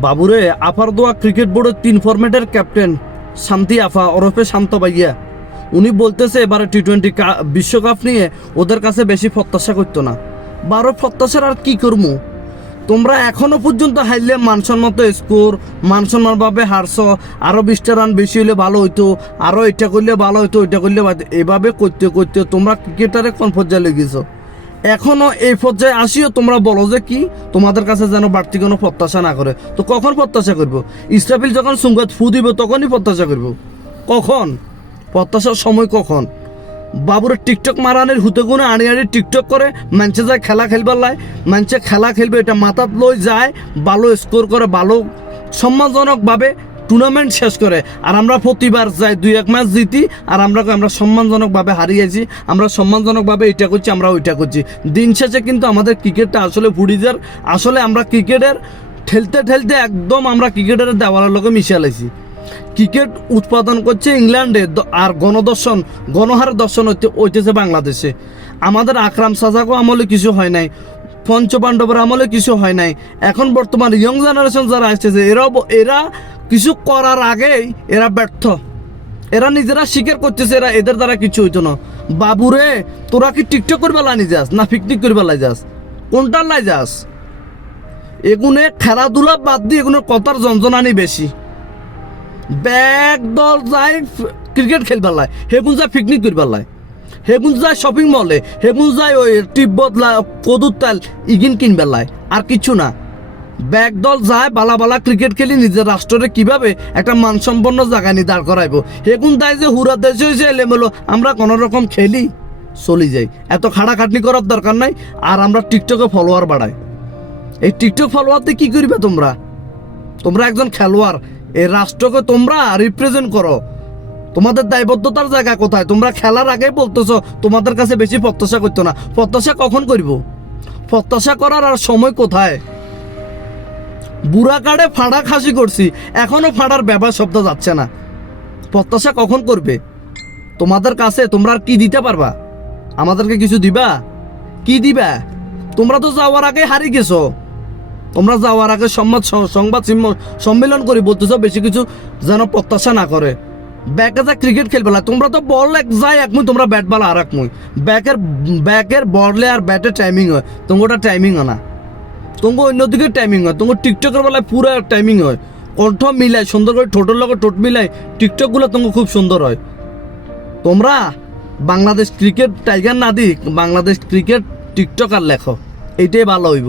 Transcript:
বাবুরে, আফার দোয়া ক্রিকেট বোর্ডের তিন ফরম্যাটের ক্যাপ্টেন শান্তি আফা, ওরফে শান্ত ভাইয়া। উনি বলতেছে, এবারে টি টোয়েন্টি বিশ্বকাপ নিয়ে ওদের কাছে বেশি প্রত্যাশা করতো না। বারো প্রত্যাশার আর কি করব তোমরা এখনও পর্যন্ত হারলে মানসম্মত স্কোর মানসম্মানভাবে হারছ। আরও বিশটা রান বেশি হলে ভালো হইতো আরও এটা করলে ভালো হইতো, ওইটা করলে এভাবে করতে করতে তোমরা ক্রিকেটারে কোন পর্যায়ে লেগেছো। এখনও এই পর্যায়ে আসিও, তোমরা বলো যে কি তোমাদের কাছে যেন বাড়তি কোনো প্রত্যাশা না করে। তো কখন প্রত্যাশা করব? ইসরাফিল যখন সুঙ্গাত ফু দিব, তখনই প্রত্যাশা করব। কখন? প্রত্যাশার সময় কখন? বাবুরের টিকটক মারানের হুতে গুনে আড়ি আড়ি টিকটক করে মানছে যায় খেলা খেলবার লাই মানছে খেলা খেলবে, এটা মাথাত লই যায়, ভালো স্কোর করে, ভালো, সম্মানজনকভাবে টুর্নামেন্ট শেষ করে। আর আমরা প্রতিবার যাই, দুই এক ম্যাচ জিতি, আর আমরা আমরা সম্মানজনকভাবে হারিয়েছি, আমরা সম্মানজনকভাবে এটা করছি, আমরা ওইটা করছি। দিন শেষে কিন্তু আমাদের ক্রিকেটটা আসলে ফুডিজার আসলে আমরা ক্রিকেটের ঠেলতে ঠেলতে একদম আমরা ক্রিকেটের দেওয়ালের লোকে মিশে লাইছি ক্রিকেট উৎপাদন করছে ইংল্যান্ডে আর গণদর্শন, গণহার দর্শন হইতে- হইতেছে বাংলাদেশে। আমাদের আকরাম সাজাকো আমলে কিছু হয় নাই, পঞ্চপাণ্ডবের আমলে কিছু হয় নাই। এখন বর্তমান ইয়ং জেনারেশন যারা আসতেছে এরাও এরা কিছু করার আগেই এরা ব্যর্থ। এরা নিজেরা স্বীকার করতেছে এরা এদের দ্বারা কিছু হইতো না। বাবুরে, তোরা কি টিকটক করবে লাই যাস, না পিকনিক করবে লাই যাস? কোনটার লাই যাস? এগুনে খেলাধুলা বাদ দিয়ে এগুলোর কথার যন্ত্রণানি বেশি। ব্যাগ, দল যায় ক্রিকেট খেলবার লাই হেগুন যায় পিকনিক করবার লাই হেগুন যায় শপিং মলে হেগুন যায় ওই তিব্বত কদুর তেল ইগিন কিনবার লাই আর কিছু না। ব্যাগ দল যায়, বালা বালা ক্রিকেট খেলি, নিজের রাষ্ট্রে কীভাবে একটা মানসম্পন্ন জায়গা নিয়ে দাঁড় করাইবো হেগুন দেয় যে হুরা দেশে হয়েছে এলেমেলো, আমরা কোনো রকম খেলি, চলি যাই। এত খাটাখাটনি করার দরকার নাই, আর আমরা টিকটকে ফলোয়ার বাড়াই। এই টিকটক ফলোয়ারতে কি করবে তোমরা? তোমরা একজন খেলোয়াড়, এই রাষ্ট্রকে তোমরা রিপ্রেজেন্ট করো। তোমাদের দায়বদ্ধতার জায়গা কোথায়? তোমরা খেলার আগে বলতেছো, তোমাদের কাছে বেশি প্রত্যাশা করতো না। প্রত্যাশা কখন করব? প্রত্যাশা করার আর সময় কোথায়? বুড়া কাড়ে ফাড়া খাসি করছি, এখনও ফাড়ার ব্যাপার শব্দ যাচ্ছে না। প্রত্যাশা কখন করবে? তোমাদের কাছে তোমরা আর কি দিতে পারবা? আমাদেরকে কিছু দিবা? কি দিবা? তোমরা তো যাওয়ার আগে হারিয়ে গেছো। তোমরা যাওয়ার আগে সংবাদ সংবাদ সিম- সম্মেলন করে, বলতেছো বেশি কিছু যেন প্রত্যাশা না করে। ব্যাকে যা ক্রিকেট খেলবে না তোমরা তো বল এক যায় এক মুই, তোমরা ব্যাট বালা আর এক মুই। ব্যাকের ব্যাকের বললে আর ব্যাটের টাইমিং হয়, তোমার টাইমিং হয় না। তোমার অন্যদিকে টাইমিং হয় তোমার টিকটকের বেলায় পুরো টাইমিং হয় কণ্ঠ মিলায় সুন্দর করে ঠোঁটের লগে ঠোঁট মিলায় টিকটকগুলো তোমার খুব সুন্দর হয় তোমরা বাংলাদেশ ক্রিকেট টাইগার না দি বাংলাদেশ ক্রিকেট টিকটক আর লেখো এইটাই ভালো হইব